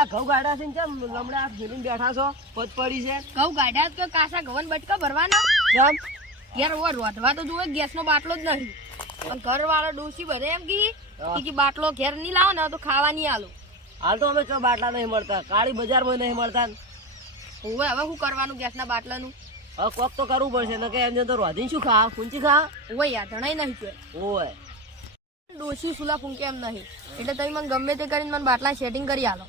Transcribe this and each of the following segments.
એટલે ઘઉં ગાડા છે ને ચમ લમડા ફેરીને બેઠા છો પદ પડી છે ઘઉં ગાઢ્યા તો કાસા ઘવન બટકા ભરવાના ચમ યાર ઓ રોધવા તો જોવે ગેસ નો બાટલો જ નહીં પણ ઘર વાળા ડોસી બધે એમ કે બાટલો ઘેર નહીં લાવો ને તો ખાવા નહીં આલો હાલ તો અમે ચો બાટલા નહીં મળતા કાળી બજારમાં નહીં મળતા હવે શું કરવાનું ગેસના બાટલાનું હવે કોક તો કરવું પડશે ન કે એમ તો રોધીને શું ખા કુંચી ખા ઓય યાર ધણાઈ નહીં કે ઓય ડોસી સુલા ફૂંકે એમ નહીં એટલે તમે મને ગમે તે કરીને મને બાટલા સેટિંગ કરી આલો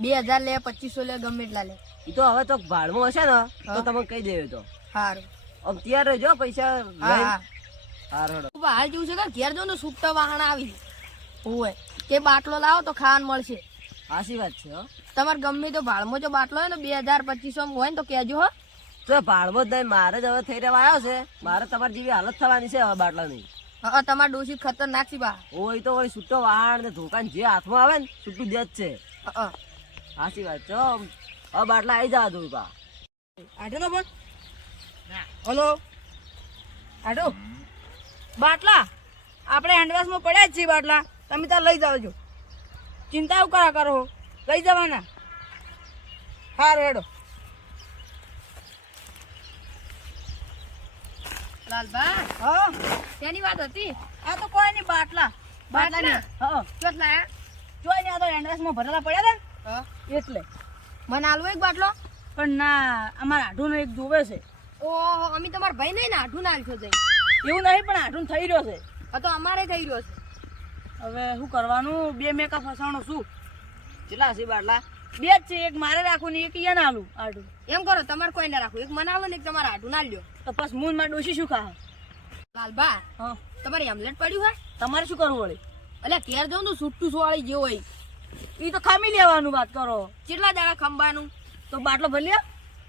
2000 લે 2500 લે ગમે એટલા લે એ તો હવે તો ભાડમાં હશે ને તો તમે કહી દેજો તો સારું આમ તૈયાર રહેજો પૈસા હા હારો હાલ જેવું છે કે ઘેર જો ને છૂટતા વાહન આવી હોય તે બાટલો લાવો તો ખાવાનું મળશે સાચી વાત છે હો તમારે ગમે તો ભાડમાં જો બાટલો હોય ને 2000-2500 હોય ને તો કહેજો હો તો ભાડમાં જ નહીં મારે જ હવે થઈ રહેવા આવ્યો છે મારે તમારી જેવી હાલત થવાની છે હવે બાટલાની હા તમારે ડોસી ખતરનાક છે બા ઓય તો વળી છૂટો વાહણ ને ધોકાન જે હાથમાં આવે ને છૂટું દે જ છે સાચી વાત છે હવે બાટલા આવી જવા દઉં બા આઢો નો ફોન હલો આઢો બાટલા આપણે હેન્ડવાશમાં પડ્યા જ છીએ બાટલા તમે ત્યાં લઈ જાવજો ચિંતા કરો લઈ જવાના હા રેડો લાલબા હા તેની વાત હતી આ તો કોઈ નહીં બાટલા બાટલા હા ચોટ લાયા જોઈ ને આ તો હેન્ડવાશમાં ભરેલા પડ્યા હતા ને એટલે મને આલવો એક બાટલો પણ ના અમારા આઢુનો એક જોવે છે ઓહો અમે તમારા ભાઈ નહીં ને આઢું ના આલશો જઈ એવું નહીં પણ આઢું થઈ રહ્યો છે હા તો અમારે થઈ રહ્યો છે હવે શું કરવાનું બે મેકા ફસાણો શું કેટલા છે બાટલા બે જ છે એક મારે રાખવું ને એક ઈયા ના આલું આઢું એમ કરો તમારે કોઈ ના રાખવું એક મને આલો ને એક તમારે આઢું ના લ્યો તો પછી મૂન માં ડોસી શું ખા લાલબા હા તમારે એમલેટ પડ્યું હોય તમારે શું કરવું વળી એટલે ઘેર જાઉં તો છૂટું સોવાળી જેવું હોય એ તો ખામી લેવાનું વાત કરો કેટલા દાડા ખંભાનું તો બાટલો ભરી લ્યો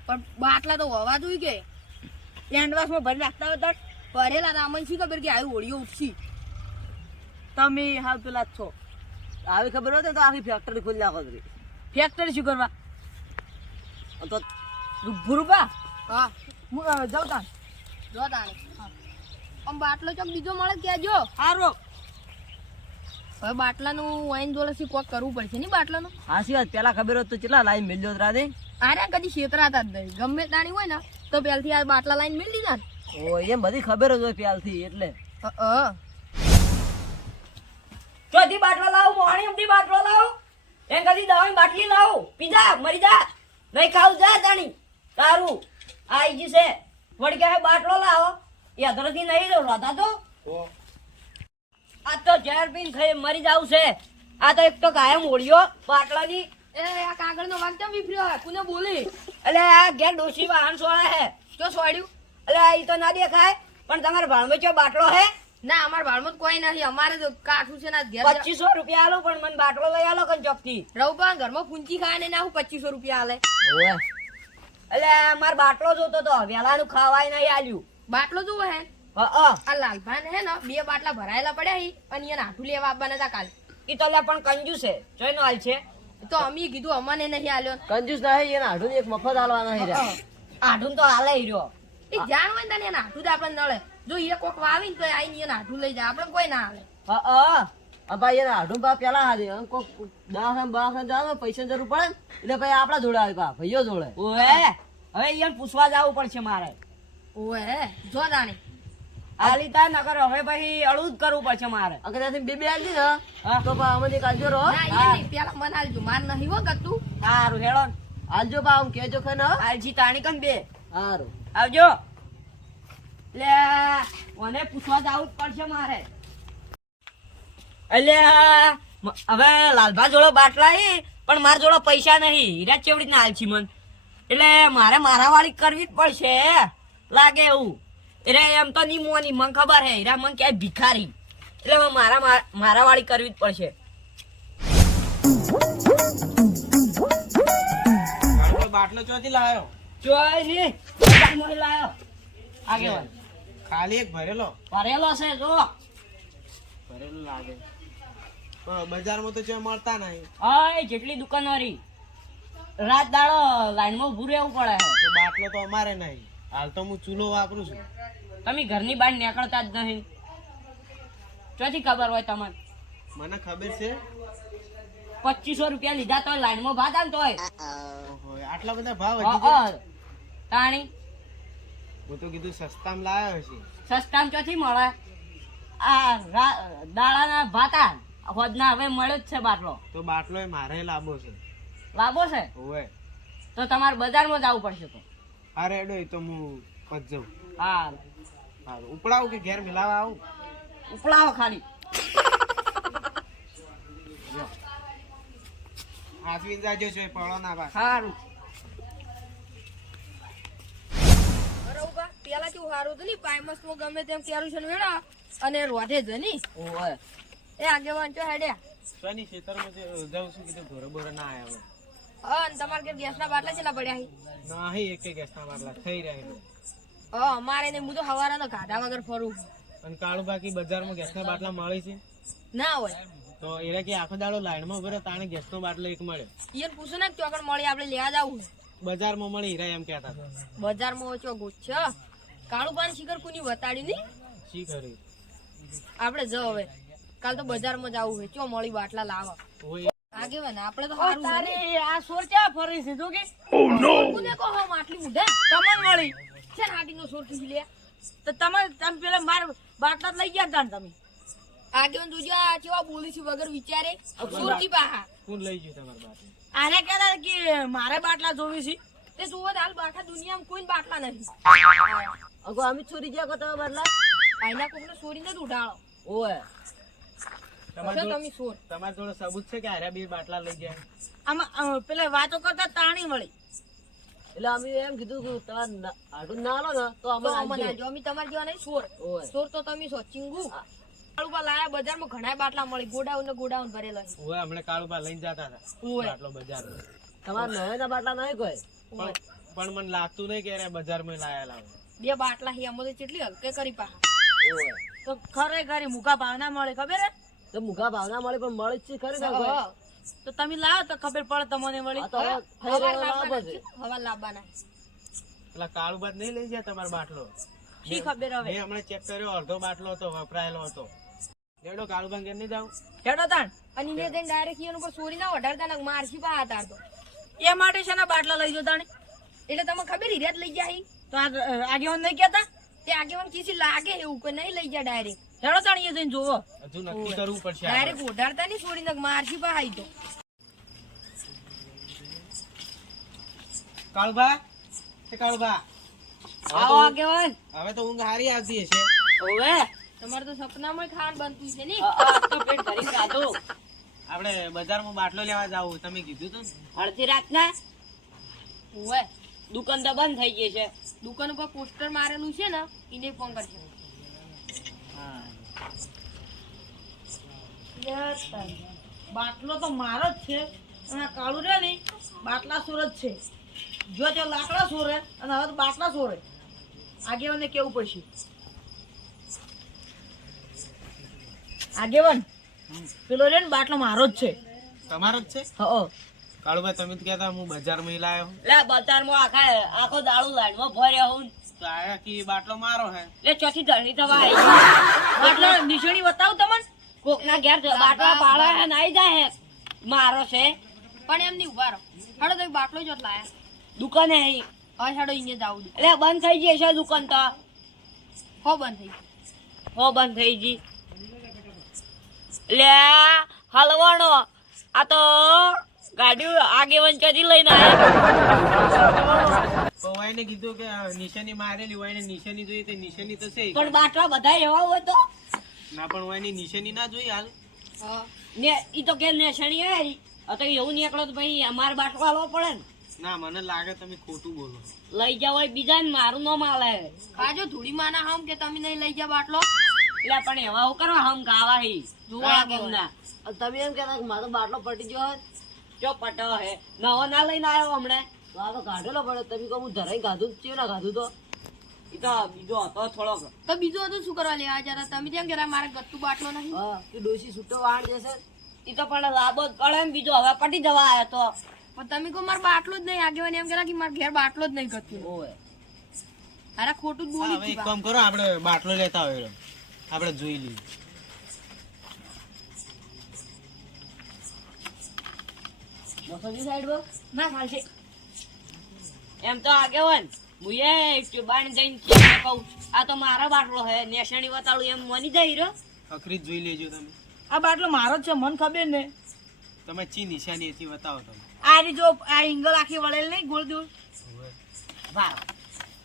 પણ બાટલા તો હોવા જોઈએ કે હેન્ડવાશમાં ભરી રાખતા હોય તો ભરેલા હતા અમને શી ખબર કે આવી ઓળીઓ ઉઠશી તમે હાવ પેલા જ છો આવી ખબર હોય તો આખી ફેક્ટરી ખોલી નાખો ફેક્ટરી શું કરવા તો ભૂરબા હા જાઉં તાણ જો તાણે આમ બાટલો ચોક બીજો મળે કહેજો સારો હવે બાટલાનું વાઈન જોડેથી કોક કરવું પડશે ને બાટલાનું હાસી વાત પેલા ખબર હોત તો કેટલા લાઈન મેલ્યો રાધે અરે કદી છેતરાતા જ નહીં ગમે તાણી હોય ને તો પહેલથી આ બાટલા લાઈન મેળ દીધા ને ઓ એમ બધી ખબર જ હોય પહેલથી એટલે ચોથી બાટલો લાવો મોણી અમથી બાટલો લાવો એમ કદી દવાની બાટલી લાવો પીજા મરી જા નહીં ખાવ જા તાણી તારું આઈ જી છે વળી કે બાટલો લાવો એ અધરથી નહીં રહો રાતા તો આ તો ઝેર પીને ખાઈ મરી જાવ છે આ તો એક તો કાયમ ઓળ્યો બાટલાની એ આ કાગળનો વાગ કેમ વિફર્યો હે કોને બોલી એટલે આ ઘેર ડોસી વાહન સોળે હે જો સોડ્યું એટલે આ ઈ તો ના દેખાય પણ તમારા ભાળમાં ચો બાટલો હે ના અમારા ભાળમાં કોઈ નથી અમારે તો કાઠું છે ના ઘેર 2500 રૂપિયા આલો પણ મને બાટલો લઈ આલો કન ચોકથી રઉપા ઘરમાં પૂંચી ખાય ને ના હું 2500 રૂપિયા આલે ઓએ એટલે માર બાટલો જોતો તો વેલાનું ખાવાય નહીં આલ્યું બાટલો જોવો હે આ લાલભાન હે ને બે બાટલા ભરાયેલા પડ્યા હી અને એને આઠું લેવા આવવાના હતા કાલ ઈ તો લે પણ કંજૂસ છે જોઈનો હાલ છે તો અમે કીધું અમને નહીં આલ્યો કંજૂસ નહીં એને આઢું એક મફત આલવાના હી આઢું તો હાલે રહ્યો એ જાણ હોય ને એને આઠું જ આપણે નળે જો એ કોક વાવી ને તો આઈને એને આઠું લઈ જાય આપણે કોઈ ના હાલે ભાઈ એને આઢું પા પેલા હારી કોક દવાખાને જાવ પૈસા જરૂર પડે એટલે ભાઈ આપડા જોડે આવી પા ભાઈઓ જોડે ઓએ હવે એને પૂછવા જવું પડશે મારે ઓએ જો જાણી આલી તા નકર હવે પછી અળું જ કરવું પડશે મારે અગર બે બે આલી ને તો પા અમને કાલજો રો પેલા મને આલજો માર નહીં હો ગતું સારું હેડો આલજો પા આમ કેજો ખન આલજી તાણી કન બે સારું આવજો લે ઓને પૂછવા જવું જ પડશે મારે એટલે હવે લાલભા જોડે બાટલા પણ મારા જોડે પૈસા નહીં હીરા ચેવડી ના આલછી મન એટલે મારે મારા વાળી કરવી જ પડશે લાગે એવું એટલે એમ તો ની મોની મને ખબર હે હીરા મને ક્યાંય ભિખારી એટલે મારા વાળી કરવી જ પડશે બાટલો ચોથી લાયો ચોઈ લાયો આગેવાન ખાલી એક ભરેલો છે જો ભરેલું લાગે પણ બજારમાં તો જે મળતા નહીં હા જેટલી દુકાનો રહી રાત દાડો લાઈનમાં ઉભું રહેવું પડે તો બાટલો તો અમારે નહીં હાલ તો હું ચૂલો વાપરું છું તમે ઘરની બહાર નીકળતા જ નહીં ચોથી ખબર હોય તમને મને ખબર છે 2500 રૂપિયા લીધા તો લાઈનમાં ભાત આમ તોય ઓહો, આટલા બધા ભાવ વધી ગયા? તાણી હું તો કીધું સસ્તામાં લાવ્યો હશે. સસ્તામાં ચોથી મળે આ દાડાના ભાતા હોદના હવે મળ્યો જ છે બાટલો તો બાટલો એ મારે લાવવો છે. લાંબો છે ઓવે. તો તમારે બજારમાં જવું પડશે તો હા રેડો, એ તો હું પચ જાઉં. હા હારું, ઉપડાવું કે ઘેર મિલાવા આવું? ઉપલાવો ખાલી હાથવીન જાજો છો, એ પડો ના પાછો. સારું પેલા કેવું સારું હતું ને પાયમસ માં ગમે તેમ કેરું છે વેડા અને રોધે જ ની ઓય એ આગેવાન ચો હેડ્યા સોની ખેતરમાં જાઉં છું, કીધું ઘોરે બોરે ના આવ્યા હોય. હા અને તમારે ઘેર ગેસ ના બાટલા છેલ્લા પડ્યા નહીં, એકે ગેસના બાટલા થઈ રહ્યા છે. હા અમારે ને હું તો હવારે તો ગાધા વગર ફરું અને કાળું બાકી બજારમાં ગેસના બાટલા મળે છે ના હોય તો એને કે આખો દાડો લાઈનમાં ઉભો રહ્યો, તાણે ગેસનો બાટલો એક મળ્યો. ઈયન પૂછું ને ચોકડ મળી આપણે લેવા જવું બજારમાં મળી હીરા એમ કહેતા હતા. બજારમાં ચો ગુચ્છ કાળું પાન શિખર કુની વતાડી ની શી કરી આપણે જ હવે કાલ તો બજારમાં જવું હોય ચો મળી બાટલા લાવવા હોય. આગેવાન આપણે તો સારું છે ને. તારી આ સોર ક્યાં ફરી છે જો કે કોને કહો હમ આટલી મુઢે તમને મળી છે ને હાટીનો સોર ખીચી લે તો તમે પેલા માર બાટલા જ લઈ ગયા તા ને તમે આગેવાન જોજો આ કેવા બોલી છે વગર વિચારે સુરતી પાહા કોણ લઈ ગયું તમારા બાટલો? આને કહેતા કે મારે બાટલા જોવી છે તે જુઓ તો હાલ બાખા દુનિયામાં કોઈ બાટલા નથી અગો અમે ચોરી ગયા કો તમે બાટલા આઈના કોકને ચોરીને જ ઉડાડો ઓય તમારી છો જોડે- તમે ચોર તમારી જોડે સબૂત છે કે હાર્યા બે બાટલા લઈ ગયા? આમાં પેલા વાતો કરતા તાણી મળી એટલે અમે એમ કીધું કે તમારે આટું ના લો ને તો તો અમે અમને આપજો. આજો અમે તમારે જેવા નહીં ચોર ઓય ચોર તો તમે છો ચીંગુ કાળુબા લાયા બજારમાં ઘણા બાટલા મળી ગોડાઉન ને ગોડાઉન ભરેલા છે ઓય, હમણાં કાળુબા લઈને જતા હતા ઓય. બાટલો બજારમાં. તમારે નવેના બાટલા નહીં કોઈ પણ મને લાગતું નહીં કે એને બજારમાં લાયા લાવે. બે બાટલા હી અમે તો કેટલી હલકે કરી પાહા ઓય તો ખરેખર મુકા ભાવ ના મળે ખબર હે તો મુખા ભાવના મળે પણ મળે જ છે ખરી ને કોઈ? હા. તો તમે લાવો તો ખબર પડે તમને મળી આ તો હવે થઈ હવા રહ્યો લાભ લાવવાના છે. છે, હવા લાવવાના પેલા કાળુબા નહીં લઈ ગયા તમારો બાટલો? શી ખબર હવે મેં હમણાં ચેક કર્યો, અડધો બાટલો હતો, વપરાયેલો હતો. લેડો કાળુબા ઘેર નહીં જાવ? હેડો તાણ અને એને જઈને ડાયરેક્ટ એનું પર ચોરી ના વઢાડતા ને મારસી પા હતા તો એ માટે છે ને બાટલા લઈ જો તાણી એટલે તમે ખબર હિરિયાત લઈ ગયા હી તો આગેવાન નહીં કેતા તે આગેવાન કીસી લાગે એવું કોઈ નહીં લઈ ગયા ડાયરેક્ટ હેડો તાણી એ જઈને જોવો હજુ નક્કી કરવું પડશે આપણે. ડાયરેક્ટ ઉડાડતા નહીં છોડીને મારસી પા આવી તો કાળુબા, એ કાળુબા, આવો આગેવાન હવે તો ઊંઘ હારી આવતી હશે. ઓવે તમારે તો સપનામાં ખાવાનું બનતું છે ને તો પેટ ભરી ખાધું આપણે બજારમાં બાટલો લેવા જાવું તમે કીધું તું ને? અડધી રાતના ઓવે દુકાન તો બંધ થઈ ગઈ છે દુકાન ઉપર પોસ્ટર મારેલું છે ને એને ફોન કરશે બાટલો તો મારો જ છે અને આ કાળું રે ને બાટલા સોર જ છે જો તે લાકડા સોરે અને હવે તો બાટલા સોરે આગેવાને કેવું પડશે આગેવાન પેલો રે ને બાટલો મારો જ છે તમારો જ છે? હો કાળુભાઈ તમે તો કહેતા હું બજારમાં લાવ્યો. લે બજારમાં આખો દાડો લાઈનમાં ભર્યો હું તો આયા કે બાટલો મારો હે. લે ચોથી ધરણી થવા આવી બાટલો નિશાની બતાવું તમને કોકના ઘેર બાટલા પાડે હે નાઈ જાય હે મારો છે પણ એમ નહીં ઉભા રહો હાડો તો એક બાટલો જ લાયા દુકાને હી હવે હાડો અહીંયા જાવું દે એટલે બંધ થઈ ગઈ છે દુકાન તો હો બંધ થઈ હો બંધ થઈ ગઈ લે હલવાણો આ તો ગાડી આગેવાન ચોથી લઈને આવ્યા તો વાયને કીધું કે નિશાની મારેલી, વાયને નિશાની જોઈએ તો નિશાની તો છે. પણ બાટલા બધા એવા હોય તો ના પણ વાયની નિશાની ના જોઈ હાલ. હા ને ઈ તો કે નેસણી આવી તો એવું નીકળો તો ભાઈ અમારે બાટલો આલવો પડે ને ના મને લાગે તમે ખોટું બોલો. લઈ જાવ હોય બીજા ને મારું ન માલે આજો ધૂળી માના હમ કે તમે નહીં લઈ ગયા બાટલો એટલે પણ એવા હું કરવા હમ ગાવા હી જોવા ગમના અને તમે એમ કહેતા કે મારો બાટલો પટી ગયો હોય જો પટો હે નવો ના લઈને આવ્યો હમણે તો આ તો કાઢેલો પડે. તમે કહો હું ધરાઈ ખાધું જ છે ના ખાધું તો ઈ તો બીજો હતો થોડોક તો બીજું હતું શું કરવા લેવા જરા તમે કેમ કે મારે ગત્તુ બાટલો નહીં હા કે ડોશી છૂટો વાળ જશે. ઈ તો પણ લાંબો જ પડે ને બીજો હવે પટી જવા આવ્યો તો પણ તમે કહો મારે બાટલો જ નહીં આગેવાની એમ કરા કે મારે ઘેર બાટલો જ નહીં ગતું ઓય અરે ખોટું જ હા, બોલી હવે જ એક કામ કરો, આપણે બાટલો લેતા હોય આપણે જોઈ લઈએ. મોસમની સાઈડમાં ના ચાલશે. એમ તો આગેવાન મુએ બાણ જઈને કેમ કહું આ તો મારો બાટલો હે નેસણી વતાળું એમ મની જાય રહ્યો. અખરી જ જોઈ લેજો તમે. આ બાટલો મારો જ છે, મને ખબર ને. તમે ચી નિશાની હતી બતાવો તમે. આ રી જો આ એંગલ આખી વળેલ નહીં, ગોળ દૂર. વાહ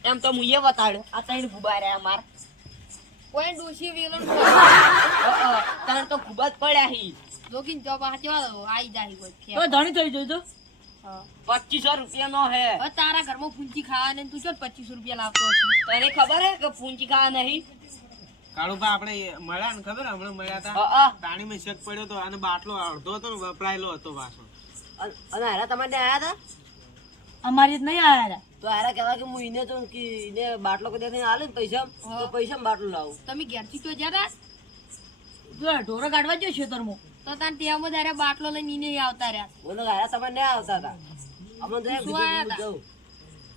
એમ તો મુએ વતાડ્યો આ ત્રણ ગુબા રહ્યા માર. કોઈ ડોશી વેલણ તને તો ખૂબ જ પડ્યા હી. લોકીન તો પાછો આઈ જાય કોઈ તો ધણી થઈ જોઈ તો 2500 રૂપિયાનો હે. હવે તારા ઘરમાં પૂંચી ખાવા ને તું ચો 2500 રૂપિયા લાવતો હશે. તને ખબર હે કે પૂંચી ખાવા નહીં? કાળુભા આપણે મળ્યા ને ખબર હમણાં મળ્યા હતા હા. પાણીમાં શક પડ્યો તો આનો બાટલો અડધો હતો ને વપરાયેલો હતો પાછો. અને હારા તમારે ત્યાં આયા હતા અમારી જ નહીં આયા હતા. તો હારા કહેવા કે હું એને તો કે એને બાટલો કદાચ આલે ને પૈસા તો પૈસા બાટલો લાવું. તમે ઘેરથી તો જરા જો ઢોરો કાઢવા જો ખેતરમાં. તો તાર ત્યાં બધા બાટલો લઈને ઈને આવતા રહ્યા. બોલો હારા તમારે ત્યાં આવતા હતા અમે તો એમ શું આયા કીધું હતા? જવું.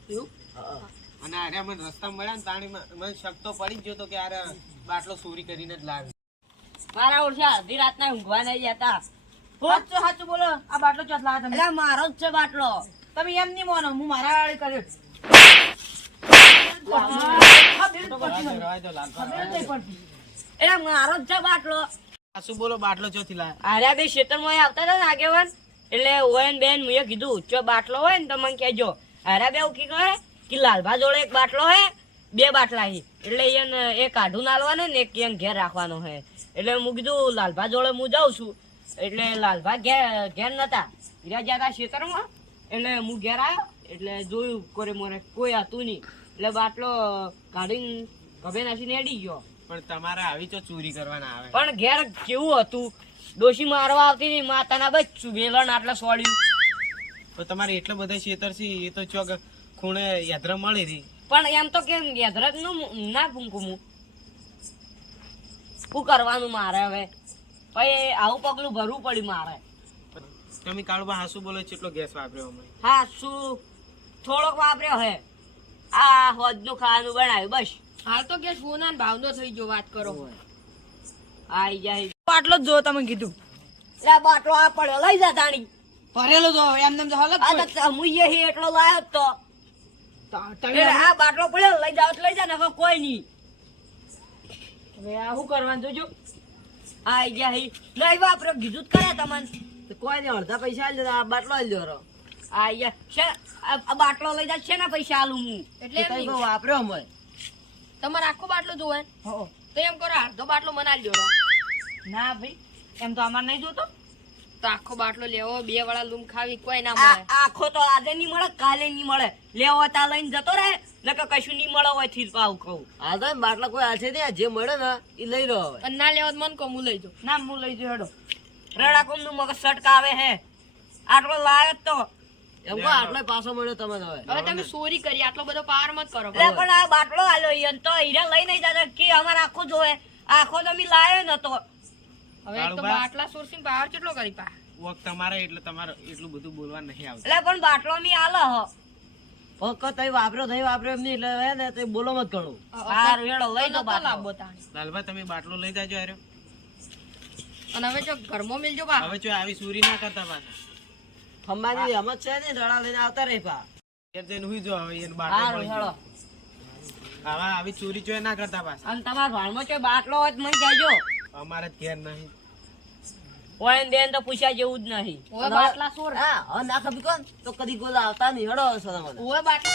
એવું? હા. અને અરે મને રસ્તા મળ્યા ને તાણીમાં મને શક તો પડી જ ગયો તો કે યાર બાટલો ચોરી કરીને જ લાવી. મારા ઓળખ્યા અડધી રાતના ઊંઘવા નહીં જતા. સાચું સાચું બોલો, આ બાટલો ચોથ લાવ્યા તમે. એટલે મારો જ છે બાટલો. તમે એમ નહીં માનો, હું મારા વાળી કર્યો. રવાય દો લાલભા. ખબર જ નહીં પડતી. એટલે મારો જ છે બાટલો. આ શું બોલો બાટલો ચોથી લાવ્યા? આર્યા બે ખેતરમાં આવતા હતા ને આગેવાન એટલે ઓય ને બેન મુએ કીધું જો બાટલો હોય ને તો મને કહેજો. આર્યા બે એવું કીધું હે કે લાલભા જોડે એક બાટલો હે, બે બાટલા હી એટલે એને એક કાઢું નાલવાનો ને એક એને ઘેર રાખવાનો હે. એટલે હું કીધું લાલભા જોડે હું જાઉં છું. એટલે લાલભા ઘેર નતા, હીરા ગયા હતા ખેતરમાં. એટલે હું ઘેર આવ્યો એટલે જોયું કોરે મોરે કોઈ હતું નહીં. એટલે બાટલો કાઢીને ગભે નાખીને હેડી ગયો. પણ તમારે આવી તો ચોરી કરવાના આવે. પણ ઘેર કેવું હતું, ડોશી મારવા આવતી હતી, માતાના બચ્ચું વેલણ આટલા સોડ્યું. તો તમારે એટલા બધા ખેતર છે એ તો ચોક ખૂણે યાત્રા મળી હતી. પણ એમ તો કે યધરક નું ના કુમકુમું શું કરવાનું મારે હવે પછી આવું પગલું ભરવું પડ્યું મારે. તમે કાળુભા હાસુ બોલો કેટલો ગેસ વાપર્યો અમે? હા શું થોડોક વાપર્યો હે, આ હોજ નું ખાવાનું બનાવ્યું બસ. હાલ તો કે સોના ને ભાવનો થઈ ગયો વાત કરો. આઈ જાય બાટલો જ જો તમે કીધું. એટલે આ બાટલો આ પડ્યો લઈ જા તાણી. ભરેલો તો એમ તેમ તો હાલ જ આ કોઈ. તો મુઈએ હી એટલો લાયો જ તો. એટલે આ બાટલો પડ્યો લઈ જાવ તો લઈ જા, નકર કોઈ નહીં. હવે આ શું કરવાનું જોજો. આઈ જાય હી લઈ વાપર્યો કીધું જ કરે તમને. તો કોઈ નહીં અડધા પૈસા આલી દેતા, આ બાટલો આલી દેવાનો. આઈ જાય છે આ બાટલો લઈ જા છે ને પૈસા આલું હું. એટલે એમ કઈ નહીં. કોઈ વાપર્યો અમે તમારે આખો બાટલો જોવે ને? હો. તો એમ કરો અડધો બાટલો મનાલી દો. ના ભાઈ, એમ તો અમારે નહીં જોતો. તો આખો બાટલો લેવો, બે વાળા લૂમ ખાવી કોઈ ના આ મળે. આખો તો આજે નહીં મળે કાલે નહીં મળે. લેવો તા લઈને જતો રહે નકર કશું નહીં મળે હોય થી પાવ કહું. આ તો બાટલા કોઈ હાલશે નહીં, જે મળે ને એ લઈ લો હવે. અને ના લેવો તો મન કહો હું લઈ જાઉં. ના હું લઈ જઈ હેડો. રડાકુમ નું મગજ સટકાવે હે આટલો લાયો જ તો. એમ કહો આટલો પાછો મળ્યો તમે હવે. હવે તમે ચોરી કરી આટલો બધો પાર મત કરો. એટલે પણ આ બાટલો આલ્યો ઈ તો હીરા લઈ નહીં જતા કે અમારે આખો જોવે. આખો તો અમે લાયો નતો. હવે એક તો કાળુબા. બાટલા સોરસી પાવર કેટલો કરી પા. વખત તમારે એટલે તમારે એટલું બધું બોલવા નહીં આવતું. એટલે પણ બાટલો મી આલો હો. ફક્ત તઈ વાપર્યો એમ નહીં એટલે હે ને તે બોલો મત ઘણું. હાર વેડો લઈ લો નતો બાટલો. લાવવો તાણી. લાલભા તમે બાટલો લઈ જાજો હાર્યો. અને હવે જો ઘરમાં મિલજો બા. હવે જો આવી ચોરી ના કરતા પાછા. ખંભાની રમત છે ને રડા લઈને આવતા રહી પા. ઘેર જઈને હુઈ જો હવે એને બાટલો હારું મળી હેડો. ગયો. હવે આવી ચોરી ચોય ના કરતા પાછા. અને તમારા ભાણમાં કોઈ બાટલો હોય તો મને કહેજો. અમારે જ ઘેર નહીં. હોય ને બેન તો પૂછ્યા જેવું જ નહીં. હવે બાટલા સોર. હા હવે ના ખબર કોણ તો કદી ગોલા આવતા નહીં હડો સદા મને. હવે બાટલા